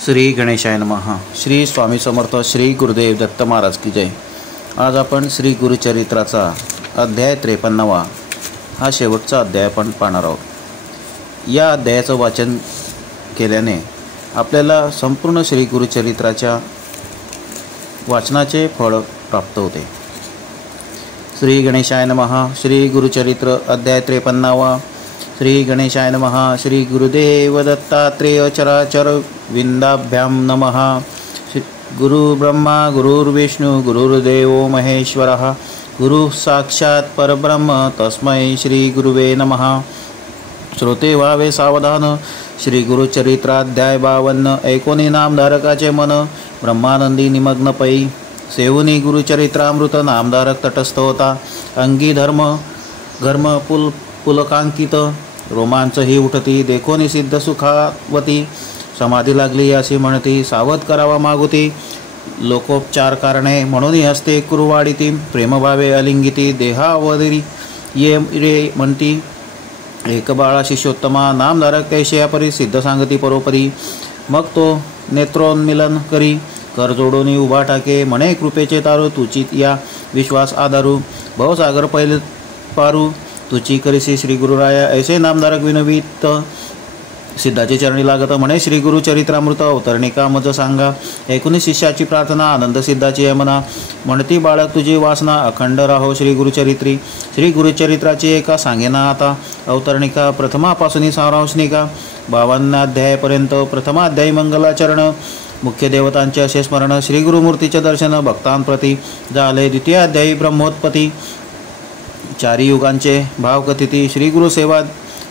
श्री गणेशाय नमः। श्री स्वामी समर्थ श्री गुरुदेव दत्त महाराज की जय। आज आपण श्री गुरुचरित्राचा अध्याय 53 हा शेवटचा अध्याय आपण पाहणार आहोत। या अध्यायाचं वाचन केल्याने आपल्याला संपूर्ण श्री गुरुचरित्राच्या वाचनाचे फळ प्राप्त होते। श्री गणेशाय नमः। श्री गुरुचरित्र अध्याय 53। श्री गणेशाय नमः। श्री गुरुदेव दत्तात्रेय चराचर विंदाभ्यां नमः। गुरु ब्रह्मा गुरुर्विष्णु गुरुर्देवो महेश्वरः गुरु साक्षात् परब्रह्म तस्मै श्री गुरुवे नमः। श्रोते व्हावे सावधान। श्री गुरुचरित्राध्याय 52। ऐकोनी नामधारकाचे मन ब्रह्मानंदी निमग्न पै सेवनी गुरुचरित्रामृत नामधारक तटस्थ होता। अंगी धर्म घर्म पुलकांकित रोमांच ही उठती देखोनी सिद्ध सुखावती समाधी लागली अशी म्हणती सावध करावा मागुती लोकोपचार कारणे म्हणून हस्ते कुरुवाडिती प्रेमभावे अलिंगिती देहावरी ये रे म्हणती एक बाळा शिष्योत्तमा नामधारक कैशया परी सिद्ध सांगती परोपरी मग तो नेत्रोन्मिलन करी कर जोडोनी उभा टाके म्हणे कृपेचे तारू तुची या विश्वास आधारू भवसागर पहिले पारू तुची करीसी श्री गुरुराया ऐसे नामधारक विनवित सिद्धाचे चरणी लागत म्हणे श्री गुरुचरित्रामृत अवतरणिका मज सांगा ऐकुनी शिष्याची प्रार्थना आनंद सिद्धाची यमना म्हणती बाळक तुझी वासना अखंड राहो श्री गुरुचरित्री। श्री गुरुचरित्राची एका सांगेना आता अवतरणिका प्रथमापासून सारांशनिका 52 अध्यायापर्यंत। प्रथमाध्यायी मंगलाचरण मुख्य देवतांचे असे स्मरण श्री गुरुमूर्तीचे दर्शन भक्तांप्रती झाले। द्वितीय अध्यायी ब्रह्मोत्पत्ती चारी युगांचे भाव कथिती श्री गुरु सेवा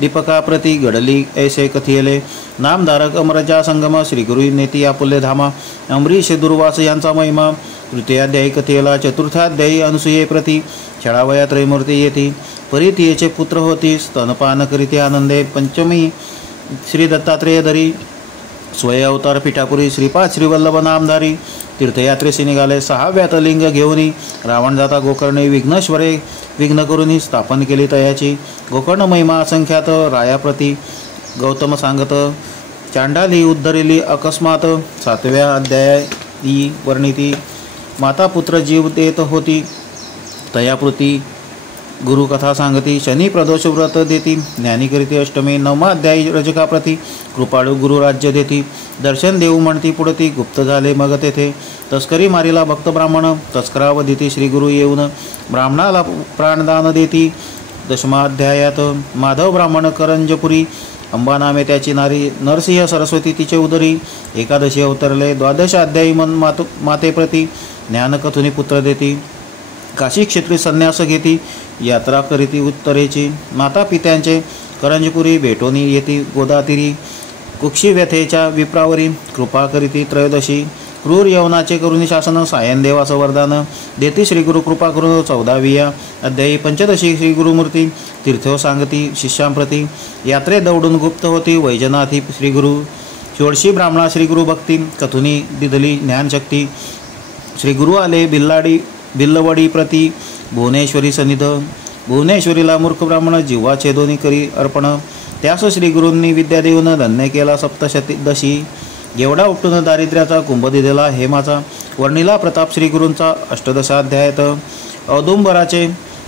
दीपकाप्रती घडली ऐसे कथियले नामधारक अमरजा संगम श्री गुरु नेती आपुल्य धामा अमरीश दुर्वास यांचा महिमा। तृतीयाध्यायी कथियला चतुर्थाध्यायी अनुसूये प्रती छळावया त्रयमूर्ती येती परितीयेचे पुत्र होती स्तनपान करीती आनंदे। पंचमी श्री दत्तात्रेय धरी स्वय अवतार पिठापुरी श्रीपाद श्रीवल्लभ नामधारी तीर्थयात्रेशी निघाले। 6व्यात लिंग घेऊनी रावण जाता गोकर्णे विघ्नेश्वरे विघ्न करून स्थापन केली तयाची गोकर्ण महिमा असंख्यात रायाप्रती गौतम सांगत चांडाली उद्धरिली अकस्मात। 7व्या अध्यायी वर्णिती माता पुत्र जीव देत होती तयाप्रती गुरुकथा सांगती शनी प्रदोष व्रत देती ज्ञानी करीती अष्टमी। 9वा अध्यायी रजकाप्रती कृपाळू गुरु राज्य देती दर्शन देऊ म्हणती पुढती गुप्त झाले मग तेथे तस्करी मारीला भक्त ब्राह्मण तस्कराव देती श्री गुरु येऊन ब्राह्मणाला प्राणदान देती। 10मा अध्यायात माधव ब्राह्मण करंजपुरी अंबा नामे त्याची नारी नरसिंह सरस्वती तिचे उदरी एकादशी अवतरले। 12 अध्यायी मन मातेप्रती ज्ञानकथुनी पुत्र देती काशी क्षेत्री संन्यास घेती यात्रा करीती उत्तरेची माता पित्यांचे करंजपुरी भेटोनी येती गोदातीरी कुक्षी व्यथेच्या विप्रावरी कृपा करीती। 13 क्रूर यवनाचे करुणी शासन सायन देवास वरदान देती श्री गुरु कृपा करून। 14व्या अध्यायी पंचदशी श्री गुरुमूर्ती तीर्थो सांगती शिष्यांप्रती यात्रे दौडून गुप्त होती वैजनाथी श्री गुरु। 16 ब्राह्मणा श्री गुरु भक्ती कथुनी दिदली ज्ञानशक्ती श्री गुरु आले बिल्लवडी प्रती भुवनेश्वरी सनिध भुवनेश्वरीला मूर्ख ब्राह्मण जीवा छेदोनी करी अर्पण त्यास श्री गुरूंनी विद्या देऊन धन्य केला। 17दशी एवढा उपटून दारिद्र्याचा कुंभ दिलेला हेमाचा वर्णिला प्रताप श्री गुरूंचा। 18 औदुंबराचे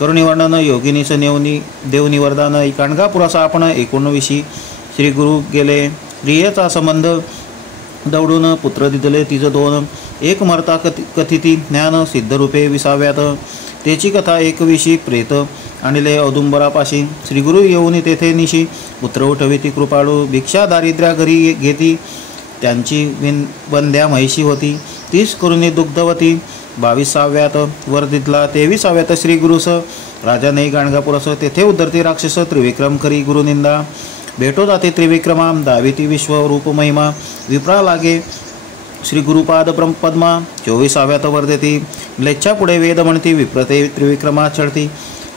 करुणीवर्णन योगिनीस नेवनी देवनी वरदान काणगापुराचा आपण 19 श्री गुरु गेले प्रियेचा संबंध दौडून पुत्र दिदले तिज 2 एक मरता कथिती ज्ञान सिद्धरूपे 20व्यात त्याची कथा 21 प्रेत आणले औदुंबरापाशी श्री गुरु येऊन तेथे निशी पुत्र उठविती कृपाळू भिक्षा दारिद्र्या घरी घेती त्यांची वंद्या म्हैशी होती 30 करुणी दुग्धवती। 22व्यात वर दिदला 23व्यात श्री गुरुस राजा नाही गाणगापुरस तेथे उद्धरती राक्षस त्रिविक्रम करी गुरुनिंदा भेटो जाते त्रिविक्रमा दाविती विश्वरूप महिमा विप्रा लागे श्री गुरुपाद पद्मा। 24व्यात वर देती लेच्छा पुढे वेद म्हणती विप्रते त्रिविक्रमा चढती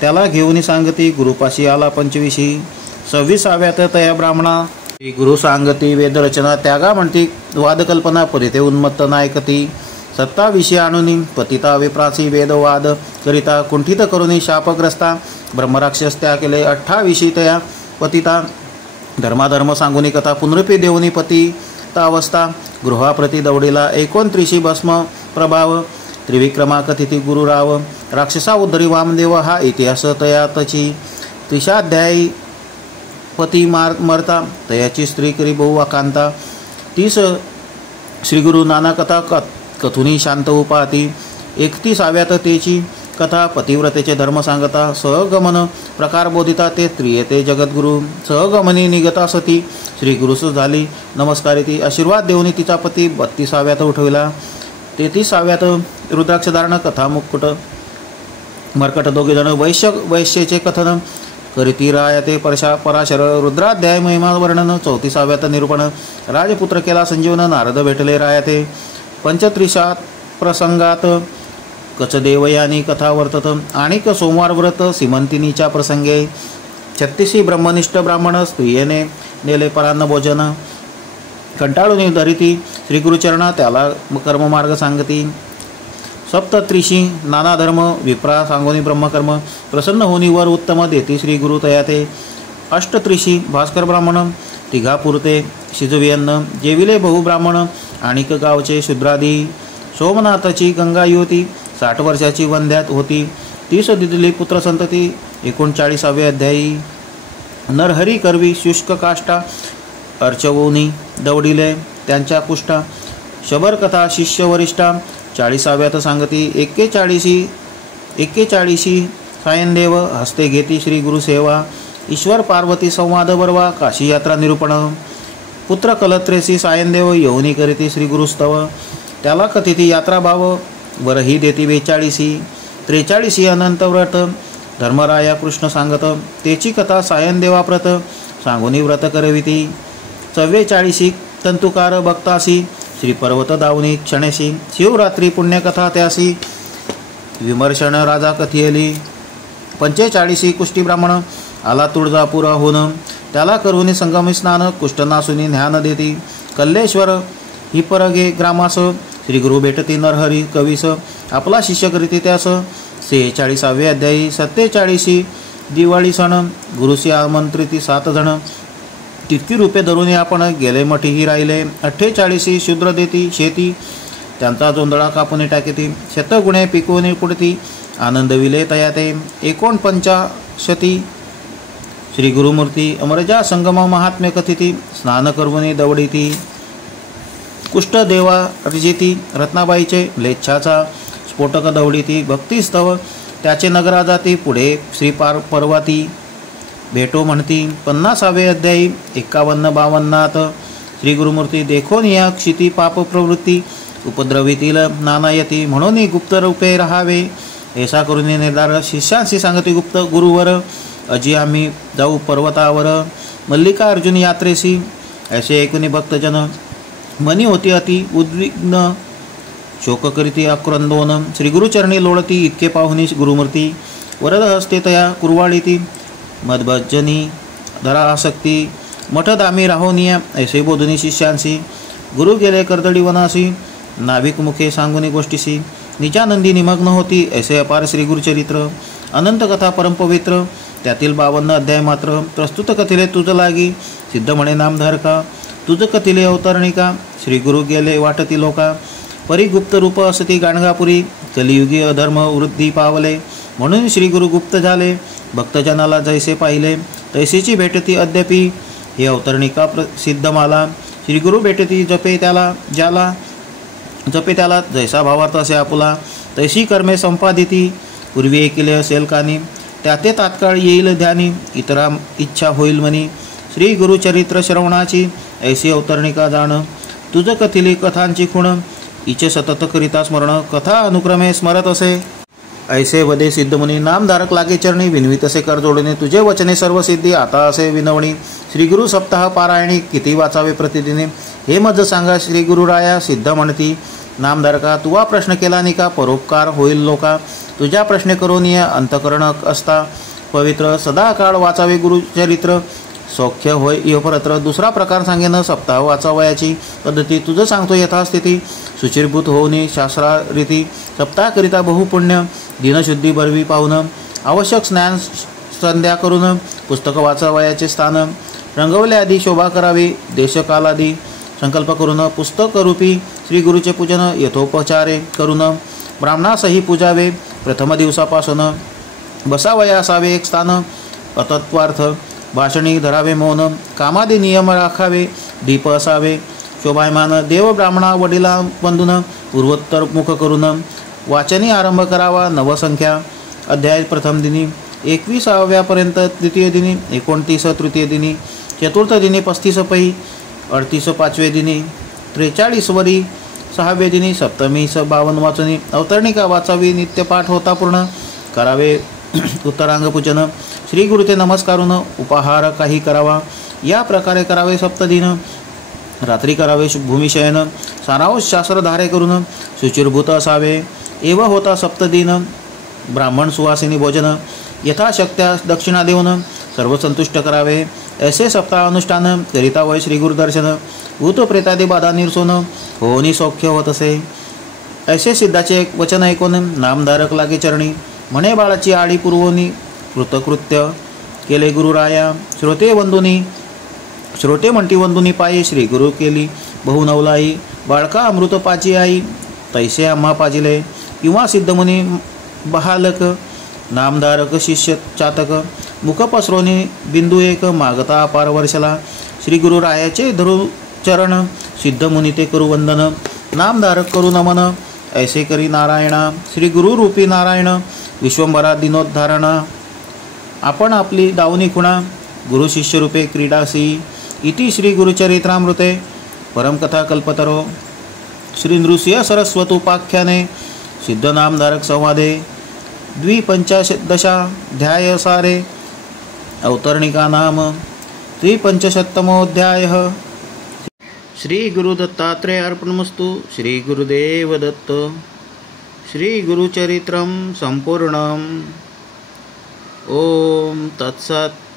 त्याला घेऊन सांगती गुरुपाशी आला 25। 26व्यात तया ब्राह्मणा श्री गुरु सांगती वेदरचना त्यागा म्हणती वादकल्पना परिते उन्मत्त नायकती। 27 आणुनी पतिता विप्रासी वेदवाद करिता कुंठित करुनी शापग्रस्ता ब्रह्मराक्षस त्या केले। 28 तया पतिता धर्माधर्म सांगुनी कथा पुनरुपी देवनी पती अवस्था गृहाप्रती दौडीला 29 भस्म प्रभाव त्रिविक्रमा कथिती गुरुराव राक्षसा उद्धरी वामदेव हा इतिहास तयातची त्रिशाध्यायी पती मरता तयाची स्त्री करी बहु आकांता 30 श्रीगुरु नाना कथा कथुनी शांत उपाती 31व्यात तेची कथा पतिव्रतेचे धर्म सांगता सहगमन प्रकार बोधिता ते त्रियते जगद्गुरु सहगमनी निगता सती श्री गुरुस झाली नमस्कारी ती आशीर्वाद देऊन तिचा पती 32व्यात उठविला 33व्यात रुद्राक्षधारण कथा मुकुट मर्कट दोघे जण वैश्येचे कथन करीती रायते पराशर रुद्राध्याय महिमा वर्णन 34व्यात निरूपण राजपुत्र केला संजीवन नारद भेटले रायते 35 प्रसंगात कचदेवयानी कथा वर्तत आणिक सोमवार व्रत सीमंतिनीच्या प्रसंगे 36 ब्रह्मनिष्ठ ब्राह्मण स्त्रियेने नेले परान्न भोजन कंटाळून धरिती श्री गुरुचरणा त्याला कर्ममार्ग सांगती 37 नाना धर्म विप्रा सांगोनी ब्रह्मकर्म प्रसन्न होनी वर उत्तम देती श्री गुरु तयाते 38 भास्कर ब्राह्मण तिघापुरते शिजवियन्न जेविले बहुब्राह्मण आणिक गावचे शूद्रादी सोमनाथाची गंगा युवती 60 वर्षाची वंध्यात होती 30 दिदली पुत्र संतती 39वे अध्यायी नरहरी करवी शुष्क काष्टा अर्चवोनी दौडिले त्यांच्या कुष्ठा शबर कथा शिष्य वरिष्ठा 40व्यात सांगती 41 सायनदेव हस्ते घेती श्री गुरुसेवा ईश्वर पार्वती संवाद बरवा काशी यात्रा निरूपण पुत्र कलत्रेसी सायनदेव यवनी करीती श्री गुरुस्तव त्याला कथिती यात्रा भाव वरही देती 43 अनंत व्रत धर्मराया कृष्ण सांगत तेची कथा सायनदेवाप्रत सांगोनी व्रत करविती 44 तंतुकार भक्तासी श्री पर्वत दावनी क्षणेशी शिवरात्री पुण्यकथा त्यासी विमर्शन राजा कथियली 45 कुष्टी ब्राह्मण आला तुळजापुराहून त्याला करुनी संगमी स्नान कुष्ठनासुनी ज्ञान देती कल्लेश्वर ही परगे ग्रामास श्री गुरु भेटती नरहरी कवीस आपला शिष्य करीती त्यास 46वे अध्यायी 47 दिवाळी सण गुरुसी आमंत्रिती 7 जण तितकी रूपे धरून आपण गेले मठीही राहिले 48 शूद्र देती शेती त्यांचा जोंधळा कापून टाकीती शतगुणे पिकवून पुढती आनंद विले तयाते 49 श्री गुरुमूर्ती अमरजा संगम महात्म्य कथिती स्नान करवुनी दवडिती कुष्ठ देवा अर्जिती रत्नाबाईचे लेच्छाचा स्फोटक दवडिती भक्तिस्तव त्याचे नगरा जाती पुढे श्री पर्वती भेटो म्हणती 50वे अध्यायी 51-52 श्री गुरुमूर्ती देखोन या क्षिती पाप प्रवृत्ती उपद्रवीतील नानायती म्हणून गुप्त रूपे राहावे ऐसा करून निर्धार शिष्यांशी सांगती गुप्त गुरुवर अजी आम्ही जाऊ पर्वतावर मल्लिका अर्जुन यात्रेसी ऐसे ऐकुनी भक्तजन मनी होती अति उद्विग्न शोक करीती आक्रंदोन श्री गुरुचरणी लोळती इतके पाहुनी गुरुमूर्ती वरद हस्ते तया कुरवाळीती मदभजनी धरा आसक्ती मठद आम्ही राहोनिया ऐसे बोधुनी शिष्यांशी गुरु गेले कर्दळी वनासी नाविक मुखे सांगुनी गोष्टीसी निजानंदी निमग्न होती ऐसे अपार श्री गुरुचरित्र अनंत कथा परमपवित्र त्यातील 52 अध्याय मात्र प्रस्तुत कथिले तुझ लागी सिद्ध म्हणे नामधारका तुझ कथिले अवतरणिका श्री गुरु गेले वाटती लोका परी गुप्त रूप असती गाणगापुरी कलियुगी अधर्म वृद्धी पावले म्हणून श्री गुरु गुप्त झाले भक्तजनाला जैसे पाहिले तैसेची भेटती अद्यापि हे अवतरणिका प्रसिद्ध माला श्री गुरु भेटती जपे त्याला जैसा भावार्थ असे आपुला तैसी कर्मे संपादिती पूर्वी ऐकले असेल कानी त्याते तात्काळ येईल ध्यानी इतरा इच्छा होईल मनी श्री गुरुचरित्र श्रवणाची ऐसी अवतरणिका जाण तुझ कथिली कथांची खुण इचे सतत करिता स्मरण कथा अनुक्रमे स्मरत असे ऐसे वदे सिद्धमुनी नामधारक लागे चरणी विनवित असे कर जोडणे तुझे वचने सर्व सिद्धी आता असे विनवणी श्री गुरु सप्ताह पारायणी किती वाचावे प्रतिदिनी हे मज सांगा श्री गुरुराया सिद्ध म्हणती नामधारका तुवा प्रश्न केला निका परोपकार होईल लोका तुझ्या प्रश्न करून या अंतकरण असता पवित्र सदा काळ वाचावे गुरुचरित्र सौख्य होय इहपरत्र दुसरा प्रकार सांगेन सप्ताह वाचावयाची पद्धती तुझं सांगतो यथास्थिती सुचिरभूत होऊनी शास्त्रारीती सप्ताहकरिता बहुपुण्य दिनशुद्धी बरवी पाहून आवश्यक स्नान संध्या करून पुस्तक वाचावयाचे स्थान रंगवले आधी शोभा करावी देशकालादी संकल्प करून पुस्तकरूपी श्री गुरुचे पूजन यथोपचारे करून ब्राह्मणासही पूजावे. प्रथम दिवसापासून बसावया असावे एक स्थान. अतत्वार्थ भाषणी धरावे मौन. कामादी नियम राखावे. दीप असावे शोभायमान. देव ब्राह्मणा वडिला बंधून पूर्वोत्तर मुख करून वाचनी आरंभ करावा. नवसंख्या अध्याय प्रथम दिनी 21व्यापर्यंत द्वितीय दिनी 29 तृतीय दिनी चतुर्थ दिनी 35 पै 38 पाचवे दिनी 43 वरी 6व्या दिनी सप्तमीस 52 वाचनी. अवतरणिका वाचावी. नित्यपाठ होता पूर्ण करावे. उत्तरांग पूजन श्री गुरुते नमस्कारून उपहार काही करावा. या प्रकारे करावे. सप्तदिन रात्री करावे भूमिशयन. सारांश शास्त्रधारे करून शुचिर्भूत असावे. एव होता सप्तदिन ब्राह्मण सुवासिनी भोजन. यथाशक्त्या दक्षिणा देऊन सर्व संतुष्ट करावे. ऐसे सप्ताह अनुष्ठान करिता वय श्री गुरुदर्शन. भूत प्रेतादी बाधा निरसोन होनी सौख्य होत असे. ऐसे सिद्धाचे एक वचन ऐकून नामधारक लागे चरणी. म्हणे बाळाची आळी पुरवणी कृतकृत्य केले गुरुराया. श्रोते म्हणती वंदुनी पायी. श्री गुरु केली बहु नवलाई. बाळका अमृत पाची आई. तैसे आम्हा पाजिले किंवा सिद्धमुनी बहालक. नामधारक शिष्य चातक. मुख पसरोनी बिंदू एक. मागता अपार वर्षला. श्री गुरुरायाचे धरू चरण. सिद्धमुनी ते करू वंदन. नामधारक करू नमन. ऐसे करी नारायणा. श्री गुरु रूपी नारायण. विश्वंभरा दिनोद्धारणा. आपण आपली दावनी खुणा. गुरु शिष्य रूपे क्रीडासी. इति श्री गुरुचरित्रामृते परमकथा कल्पतरो श्री नृसिंह सरस्वतोपाख्याने सिद्धनामधारक संवादे 25दशाध्याय सारे. अवतरणिका नाम 350तमोऽध्यायः. श्री गुरुदत्तात्रेय अर्पणमस्तु. श्री गुरुदेव दत्त. श्री गुरुचरित्रं संपूर्णम्. ओम तत्सत्.